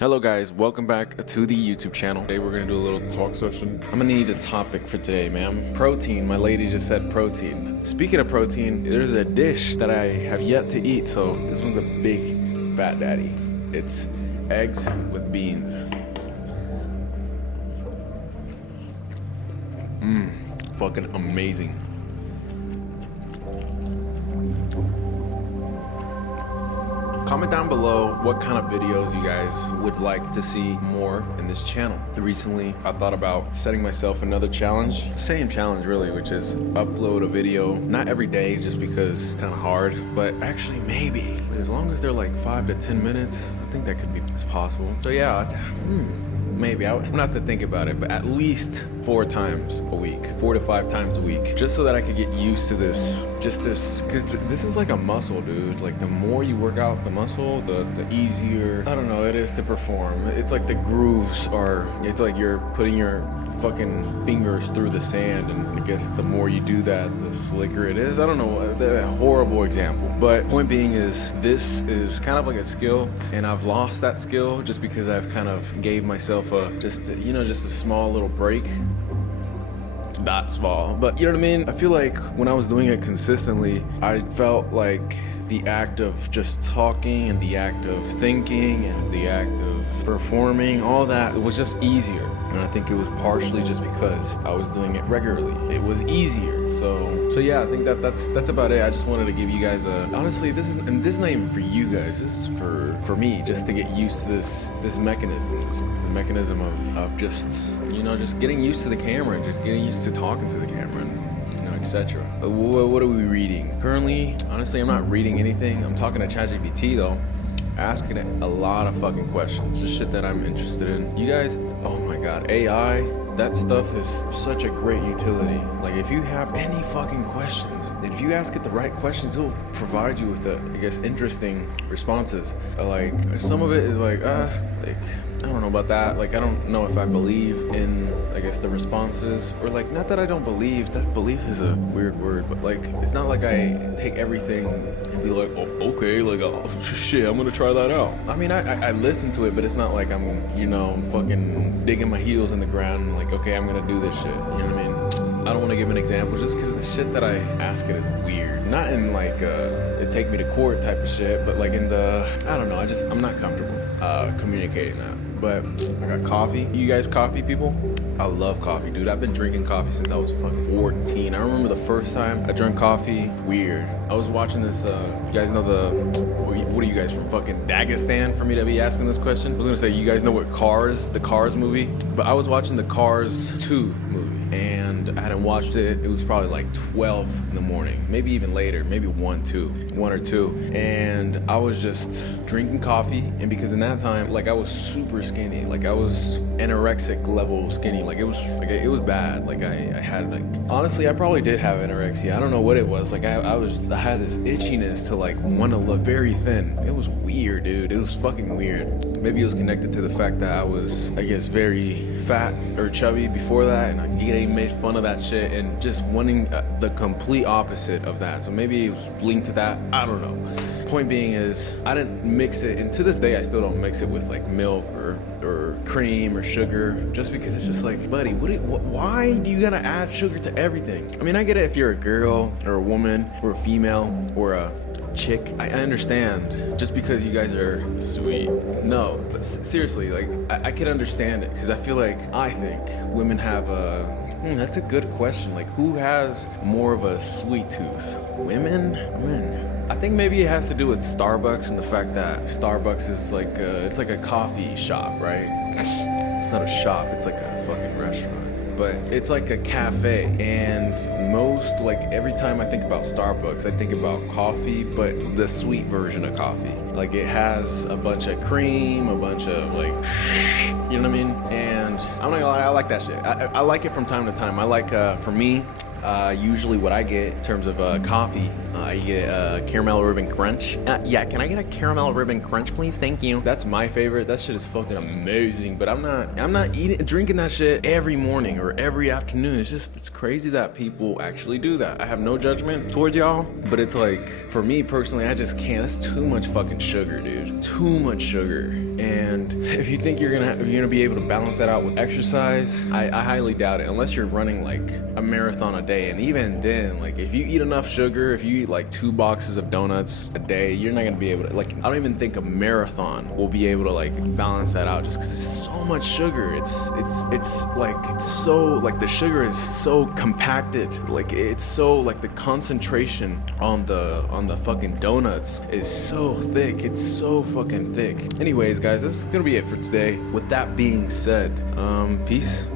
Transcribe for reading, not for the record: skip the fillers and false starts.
Hello guys, welcome back to the YouTube channel. Today we're gonna do a little talk session. I'm gonna need a topic for today, ma'am. Protein, my lady just said protein. Speaking of protein, there's a dish that I have yet to eat, so this one's a big fat daddy. It's eggs with beans. Fucking amazing. Comment down below what kind of videos you guys would like to see more in this channel. Recently, I thought about setting myself another challenge. Same challenge really, which is upload a video, not every day just because it's kind of hard, but actually maybe. As long as they're like 5 to 10 minutes, I think that could be possible. So yeah, maybe. I'm gonna have to think about it, but at least 4 times a week, 4 to 5 times a week, just so that I could get used to this, because this is like a muscle, dude. Like the more you work out the muscle, the easier, I don't know, it is to perform. It's like the grooves are, it's like you're putting your fucking fingers through the sand, and I guess the more you do that, the slicker it is. I don't know, a horrible example, but point being is this is kind of like a skill, and I've lost that skill just because I've kind of gave myself just a small little break. Not small, but you know what I mean? I feel like when I was doing it consistently, I felt like the act of just talking and the act of thinking and the act of performing, all that, it was just easier. And I think it was partially just because I was doing it regularly. It was easier. So yeah, I think that's about it. I just wanted to give you guys honestly, this is not even for you guys. This is for me, just to get used to this mechanism, the mechanism of just, just getting used to the camera, just getting used to talking to the camera, and etc. What are we reading currently? Honestly, I'm not reading anything. I'm talking to ChatGPT though, asking it a lot of fucking questions, just shit that I'm interested in. You guys, oh my god, AI, that stuff is such a great utility. Like if you have any fucking questions, if you ask it the right questions, it'll provide you with interesting responses. Like some of it is like I don't know about that. Like I don't know if I believe in, the responses, or like, not that I don't believe, that belief is a weird word, but like it's not like I take everything and be like, oh, okay, like, oh shit, I'm gonna try that out. I mean, I listen to it, but it's not like I'm fucking digging my heels in the ground and like, okay, I'm gonna do this shit, you know what I mean? I don't want to give an example just because the shit that I ask it is weird. Not in like it take me to court type of shit, but like in the, I don't know, I'm not comfortable communicating that. But I got coffee. You guys coffee people? I love coffee, dude. I've been drinking coffee since I was fucking 14. I remember the first time I drank coffee, weird. I was watching this, you guys know what are you guys from, fucking Dagestan for me to be asking this question? I was gonna say, you guys know what the Cars movie? But I was watching the Cars 2 movie, and I hadn't watched it. It was probably like 12 in the morning, maybe even later, maybe 1 or 2. And I was just drinking coffee, and because in that time, like I was super skinny, like I was anorexic level skinny, like it was bad. Like I had honestly, I probably did have anorexia. I don't know what it was. Like I had this itchiness to like want to look very thin. It was weird, dude. It was fucking weird. Maybe it was connected to the fact that I was, very fat or chubby before that, and I getting made fun of that shit and just wanting the complete opposite of that. So maybe it was linked to that. I don't know. Point being is, I didn't mix it, and to this day I still don't mix it with like milk or cream or sugar, just because it's just like, buddy, why do you gotta add sugar to everything? I mean, I get it if you're a girl or a woman or a female or a chick, I understand, just because you guys are sweet. No, but seriously, like I can understand it, because I think women have that's a good question. Like, who has more of a sweet tooth, women or men? I think maybe it has to do with Starbucks and the fact that Starbucks is like it's like a coffee shop, right? It's not a shop, it's like a fucking restaurant, but it's like a cafe. And like every time I think about Starbucks, I think about coffee, but the sweet version of coffee. Like it has a bunch of cream, a bunch of like, you know what I mean? And I'm not gonna lie, I like that shit. I like it from time to time. I like, for me, usually what I get in terms of coffee, I get caramel ribbon crunch. Yeah, can I get a caramel ribbon crunch, please? Thank you. That's my favorite. That shit is fucking amazing. But I'm not drinking that shit every morning or every afternoon. It's crazy that people actually do that. I have no judgment towards y'all, but it's like, for me personally, I just can't. That's too much fucking sugar, dude. Too much sugar. And if you think you're gonna be able to balance that out with exercise, I highly doubt it, unless you're running like a marathon a day. And even then, like if you eat enough sugar, if you eat like 2 boxes of donuts a day, you're not gonna be able to, like, I don't even think a marathon will be able to like balance that out, just because it's so much sugar. It's so, like, the sugar is so compacted, like it's so, like, the concentration on the fucking donuts is so thick. It's so fucking thick. Anyways, guys, this is gonna be it for today. With that being said, peace.